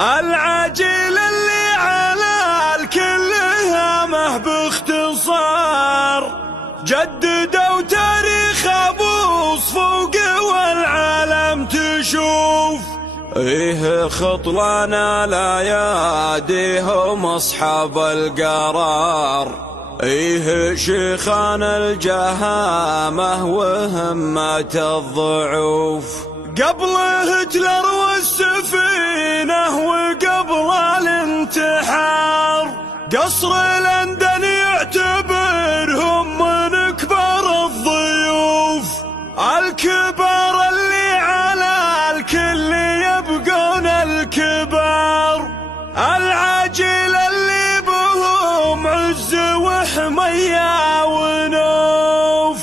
العاجل اللي على الكل هامه باختصار، جددوا تاريخ ابو صفوق والعالم تشوف. ايه خطلنا الاياديهم اصحاب القرار، ايه شيخان الجهامه وهمة الضعوف. قبل هتلر والسفينة وقبل الانتحار، قصر لندن يعتبرهم من كبار الضيوف. الكبار اللي على الكل يبقون الكبار، العاجل اللي بهم عز وحمية ونوف.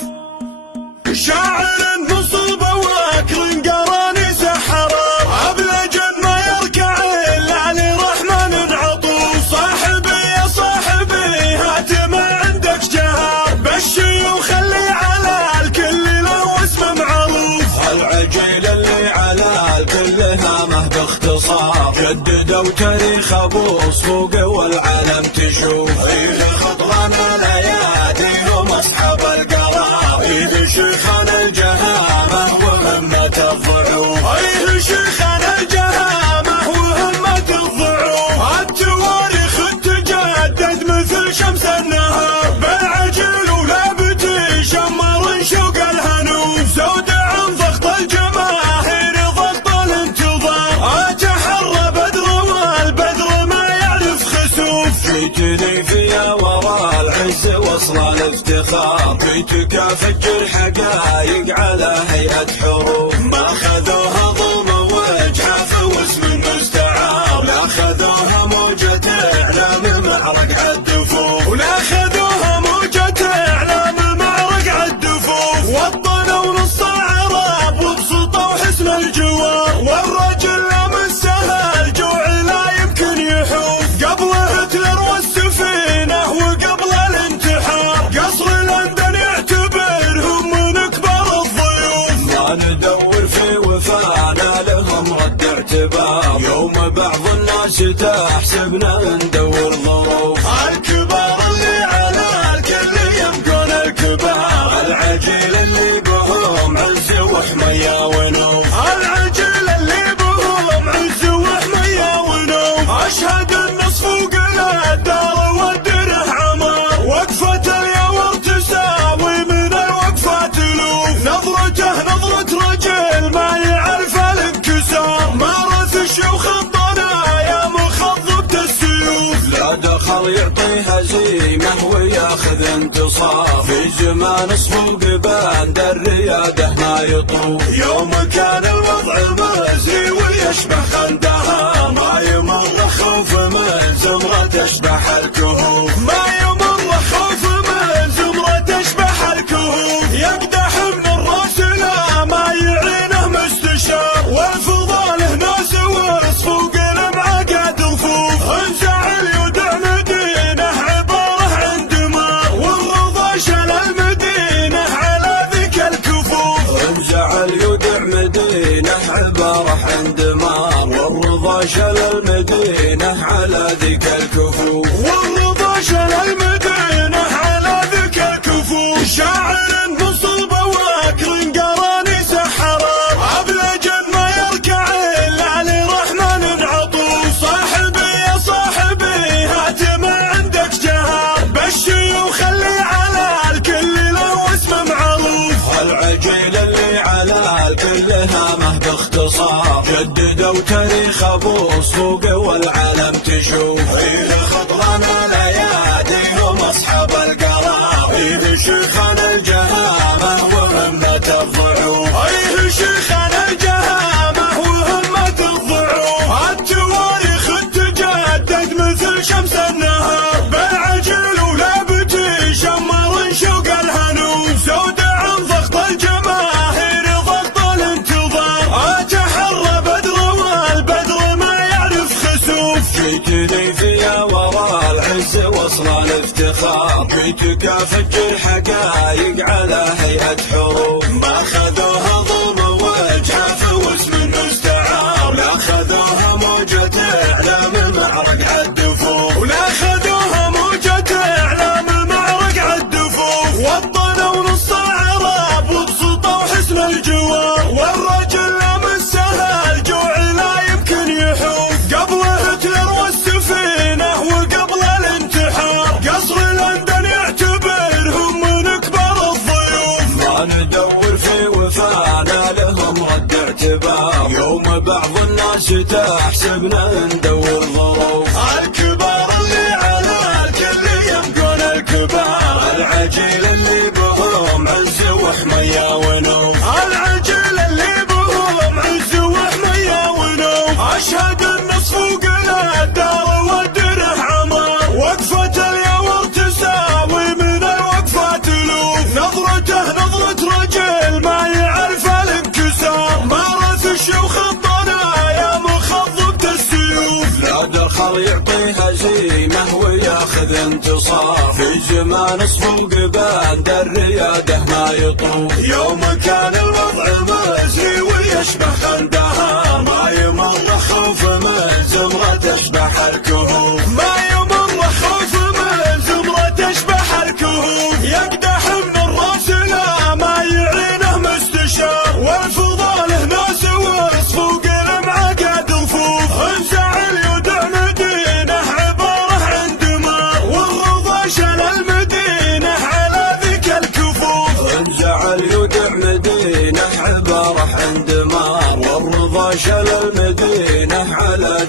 شاعر نصب واكل قراني سحرار، ابلجن ما يركع الا لرحمن عطوف. صاحبي يا صاحبي هات ما عندك جهار، بالشيوخ اللي على الكل له اسم معروف. العجيل اللي على الكل هامه باختصار، جددوا تاريخ ابو صفوق والعالم تشوف. ايه خطرنا الاياديهم اصحاب القرار، ايه شيخان الجهامه وهمة الضعوف. ايه شيخان الجهامه وهمة الضعوف. التواريخ تجدد مثل شمس النهار، بالعجل ولابتي شمر شوق الهنوف. زود عن ضغط الجماهير ضغط الانتظار، اتحرى بدر والبدر ما يعرف خسوف. جيتني فيها ورا العز وصل الافتخار، جيتك افجر حقايق على هيئة حروف. ما خذوها ظلم وجحاف واسم مستعار، لا خذوها موجة اعلام معرق عالدفوف. ولا خذوها موجة اعلام معرق عالدفوف. وطنوا نص العرب وبسطوا حسن الجوار، والرجل من سهل جوع لا يمكن يحوف. قبل هتلر والسفينة وقبل الانتحار، قصر لندن يعتبرهم من كبار الضيوف. ما ندور في وفانا لهم رد اعتبار، يوم بعض الناس تحسبنا ندور ظروف. الكبار اللي على الكل يبقون الكبار، العجيل اللي بهم عز وحمية ونوف. العجل اللي بهم عز وحمية ونوف. اشهد النصف وقنا الدار والدره عمار، وقفة اليوم تساوي من الوقفات الوف. نظرته نظرة رجل ما يعرف الانكسار، مارس الشيوخ الضنايا مخضبة السيوف. لا دخل يعطي هزيمة وياخذ انتصار، في زمان صفوق باند الريادة ما يطوف. يوم كان الوضع مزري ويشبه خندهار، ما يمر خوف من زمرة تشبح الكهوف. ما يمر خوف من زمرة تشبح الكهوف. يقدح من الراس لا ما يعينه مستشار، والفضاله ناس وصفوق المعقد رفوف. انزع اليدع مدينه عباره عن دمار، والرضا شل المدينه على ذيك الكفوف. انزع اليدع مدينة عبارة عن دمار، والرضا شل المدينة على ذيك الكفوف. والرضا شل المدينه على ذيك الكفوف. شاعر نصب واكل قراني سحرار، ابلجن ما يركع الا لرحمن عطوف. صاحبي يا صاحبي هات ما عندك جهار، بالشيوخ اللي على الكل له اسم معروف. العجيل اللي على الكل هامه باختصار، جددوا تاريخ ابو صفوق والعالم تشوف. ايه خطرنا الاياديهم اصحاب القرار، ايه شيخان الجهامه وهمة الضعوف. ايه شيخان الجهامه وهمة الضعوف. التواريخ تجدد مثل شمس النهار، بالعجل ولابتي شمر شوق الهنوف. زود عن ضغط الجماهير ضغط الانتظار، اتحرى بدر والبدر ما يعرف خسوف. جيتني فيها ورا العز وصل الافتخار، جيتك افجر حقايق على هيئة حروف. ما خذوها ظلم وجحاف واسم مستعار، لا خذوها موجة الناس تحسبنا ندور ظروف. الكبار اللي على الكل يبقون الكبار، العجيل اللي بهم عز وحمية ونوف. العجيل اللي بهم عز وحمية ونوف. أشهد النص فوق الدار والدرع عمر، وقفة اليوم تساوي من الوقفات ألوف. نظرته نظرة رجل ما يعرف الانكسار، مارس الشيوخ الضنايا مخضبة السيوف. نادر خل يعطي هزيمة وياخذ انتصار، في زمان صفوق بند الريادة ما يطوف. يوم كان الوضع مزري ويشبه خندهار، ما يمر خوف من زمرة تشبح الكهوف. ما يمر خوف من زمرة تشبح الكهوف. يقدح من الراس لا ما يعينه مستشار، والفضاله ناس وصفوق المعقد رفوف. انزعل يدع مدينه عباره عن دمار، والرضا شل المدينه على ذيك الكفوف. انزعل يدع مدينة عبارة عن دمار، والرضا شل المدينة على